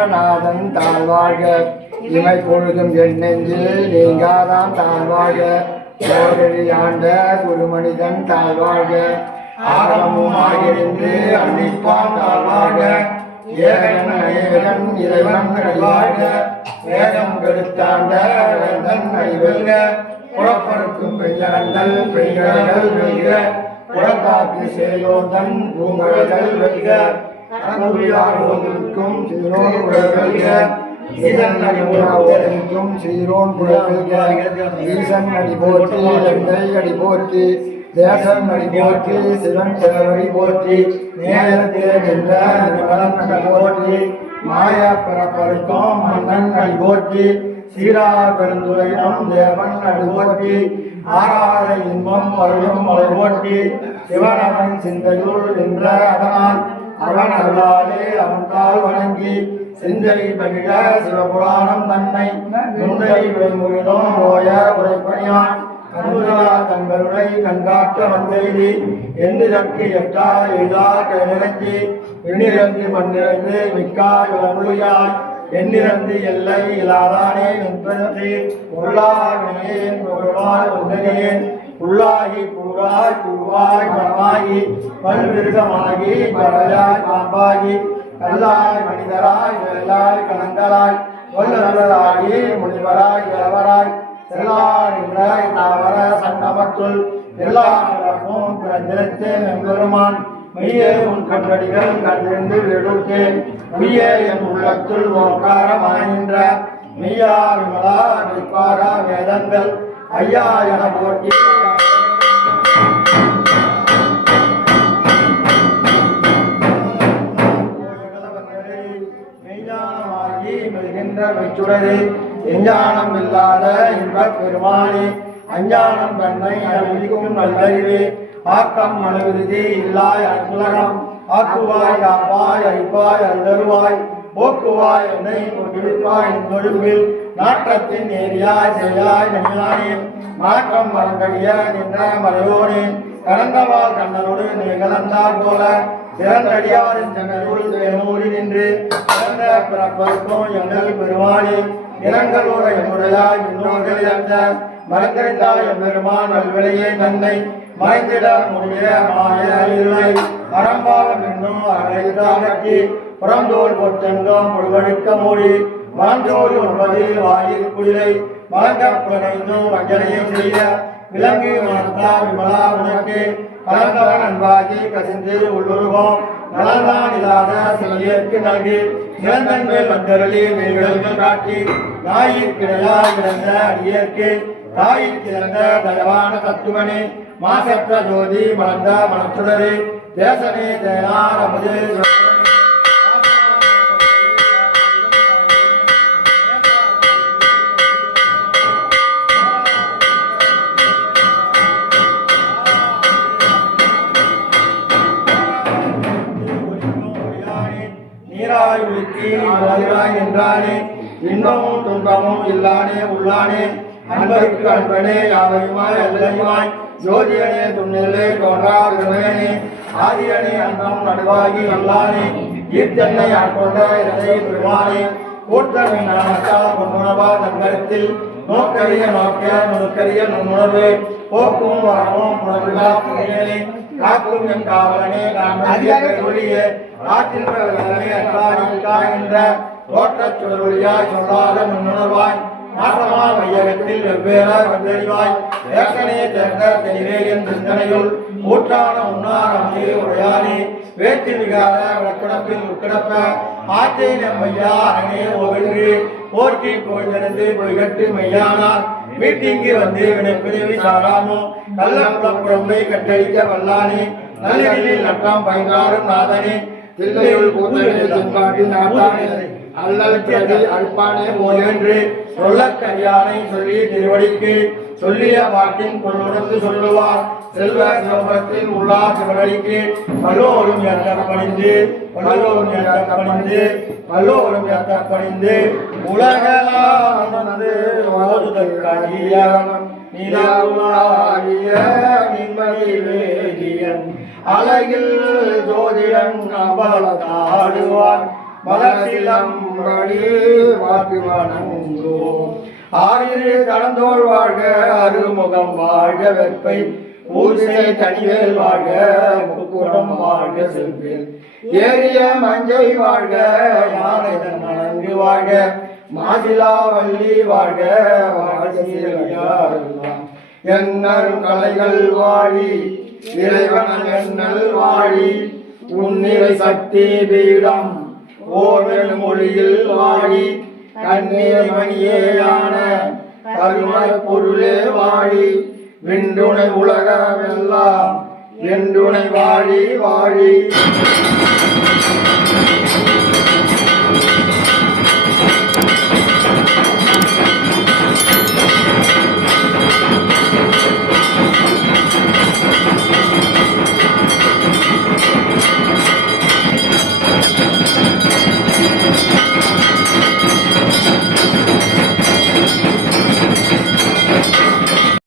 ஏகநாதன் தாழ்வாழ்க இமை பொழுதும் என் நெஞ்சில் நீங்காதான் தாழ்வாழ்க ஓரடி ஆண்ட குருமனிதன் தாழ்வாழ்க ஆகமுமாயிருந்து அன்னிப்பான் தாழ்வாழ்க ஏகன் அநேகன் இறைவன் அடிவாழ்க வேகம் கெடுத்தாண்ட வேந்தன் அடிவெல்க புறப்படுத்தும் பெய்யங்கள் பெய்கள் வெல்க புறக்காற்று சேலோதன் பூங்கழல் வெல்க அன்புயாருக்கும் சீரோன் குழல்க ஈசன் அடிபோற்றும் சீரோன் குழல்க ஈசன் அடி போற்றி எந்தை அடி போற்றி தேசம் அடி போற்றி சிவன் சேவடி போற்றி நேரத்தே நின்ற நிமலன் போற்றி மாயா பிறப்பருக்கும் மன்னன் அடி போற்றி சீரா பெருந்துரையிடம் தேவன் அடி போற்றி ஆறாத இன்பம் அருளும் மலர் போற்றி சிவனவன் சிந்தையுள் நின்ற அதனால் அவன் அருளாலே அவன்தால் வணங்கி சிந்தை பகிர சிவபுராணம் தன்னை முந்தை விளைமுகிலும் போய உரைப்பணியான் கண்ணுகளா தங்களுடைய கண்காட்ட வந்தெய்தி எண்ணிறக்கு எட்டா எய்தா நிறைஞ்சி எண்ணிறந்து மண்ணிறந்து மிக்காய் வளமுழியாய் எண்ணிறந்து எல்லை இல்லாதானே நின்றி உள்ளாவினேன் பொருளாய் ஒன்றினேன் உள்ளாகி பூராய் பூவாய் மரமாகி பல்விருகமாகி பறையாய் பாம்பாகி கல்லாய் மனிதராய் வெள்ளாய் கலங்களாய் வல்லவராகி முனிவராய் இளவராய் செல்லாய் தாவர சங்கமத்துள் எல்லா இழப்பும் பிறந்திருத்தே மெம்பெருமான் மெய்யே உன் கற்றடிகள் கண்டிருந்து விடுத்தே மெய்யே என் உள்ளத்துள் ஓங்காரமாகின்ற மெய்யா விமலா விற்பாக வேதங்கள் ஐயா என போட்டி மெய்ஞானமாகி மெல்கின்ற மெச்சுடரே எஞ்ஞானம் இல்லாத இன்பப் பெருமானே அஞ்ஞானம் தன்னை அறிவிக்கும் நல்லறிவே ஆக்கம் மனவிருதி இல்லாய் அன்புலகம் ஆக்குவாய் காப்பாய் அழிப்பாய் அருதருவாய் போக்குவாய் என்னை கொண்டிருப்பாய் தொழும்பில் நாட்டத்தின் ஏரியாய் செய்யாய் நனியானே மாற்றம் மரங்கடிய நின்ற மறையோனே கடந்தவாள் கண்ணனோடு நீ கலந்தார் போல சிறந்தடியாரின் சென்னருள் வேணூரி நின்று சிறந்த பிறப்பருக்கும் எங்கள் பெருமானே இறங்களோட என்னுடையாய் இன்னொரு அந்த மறந்திருந்தாய் எம்பெருமான் நல்விளையே தன்னை மறைந்திட முடிய மாய இருளை அறம்பாலம் என்னும் அகற்றி புறந்தோல் பொற்றங்கம் முழுவடுக்க மூடி மாஞ்சோறு ஒன்பது வாயில் குளிரை மலங்க புலனைந்தும் வஞ்சனையை செய்ய விலங்கு மனத்தா விமலா உனக்கு கலந்தவன் அன்பாகி கசிந்து உள்ளுருவோம் நலந்தான் இல்லாத சிலையேற்கு நல்கி நிலந்தன் மேல் வந்தருளி மேல்கள் காட்டி நாயிற்கிடையாய் கிடந்த அடியேற்கு தாயிற்கிறந்த தயவான தத்துவனே மாசற்ற ஜோதி மலர்ந்த மனச்சுடரே தேசனே தேனார் அமுதே நீராய் உலுக்கி வலிராய் என்றானே இன்பமும் துன்பமும் இல்லானே உள்ளானே அன்பருக்கு அன்பனே யாவையுமாய் அல்லையுமாய் ஜோதியனே துண்ணிலே தோன்றா விருமேனே ஆதியனே அன்பம் நடுவாகி அல்லானே ஈர்த்தன்னை ஆட்கொண்ட இதை பெருமானே கூட்டமை நாமத்தா பொன்னுணவா தங்கரத்தில் நோக்கரிய நோக்கிய நுணுக்கரிய நுண்ணுணர்வு போக்கும் வரமும் புணர்விழா புகையனே காக்கும் என் காவலனே ஒளியே காற்றின்றவர்களே என்ற தோற்றச் சுடரொளியாய் சொல்லாத நுண்ணுணர்வாய் மாற்றமா மையகத்தில் வெவ்வேறாய் வந்தறிவாய் ஏற்கனே தேர்ந்த தெளிவே என் சிந்தனையுள் ஊற்றான உண்ணான நீர் உடையானே வேற்றி விகார விளக்குடப்பில் உட்கிடப்ப ஆற்றை நம்மையா அரணே ஒவ்வொன்று போற்றி போய்ந்திருந்து பொய்கட்டு மையானார் மீட்டிங்கு வந்து வினைப்பிரிவி சாராமோ கள்ளப்புறம்பை கட்டளிக்க வல்லானே நல்லில் நட்டாம் பயின்றாரும் நாதனே தில்லையுள் கூத்தாடி நாட்டானே அல்லது அழ்பானே போயென்று சொல்ல கரியானை சொல்லி திருவடிக்கு சொல்லிய வாக்கின் பொருளுணர்ந்து சொல்லுவார் செல்வ சிவபுரத்தில் உள்ளார் சிவனடிக்கு பல்லோரும் ஏற்றப்பணிந்து உலகலாம் வந்து ஓதுதற்காகிய நீராகிய நிம்மதி வேதியன் அழகில் ஜோதிடன் அம்பலத்தாடுவான் மலர்சிலம் வழி வாக்கு வணங்குவோம். ஆறிரு கடந்தோள் வாழ்க அருமுகம் வாழ்க வெப்பை ஊர்சை தனிவேல் வாழ்க முக்குடம் வாழ்க செல்வேல் ஏறிய மஞ்சை வாழ்க யானை மணங்கு வாழ்க மாசிலா வள்ளி வாழ்க வாழ்க எண்ணரும் கலைகள் வாழி இறைவன் எண்ணல் வாழி உன்னிறை சக்தி பீடம் ஓவென் மொழியில் வாழி கண்ணீர் மணியேயான கருணை பொருளே வாழி விண்டுணை உலகமெல்லாம் என்றுணை வாழி வாழி.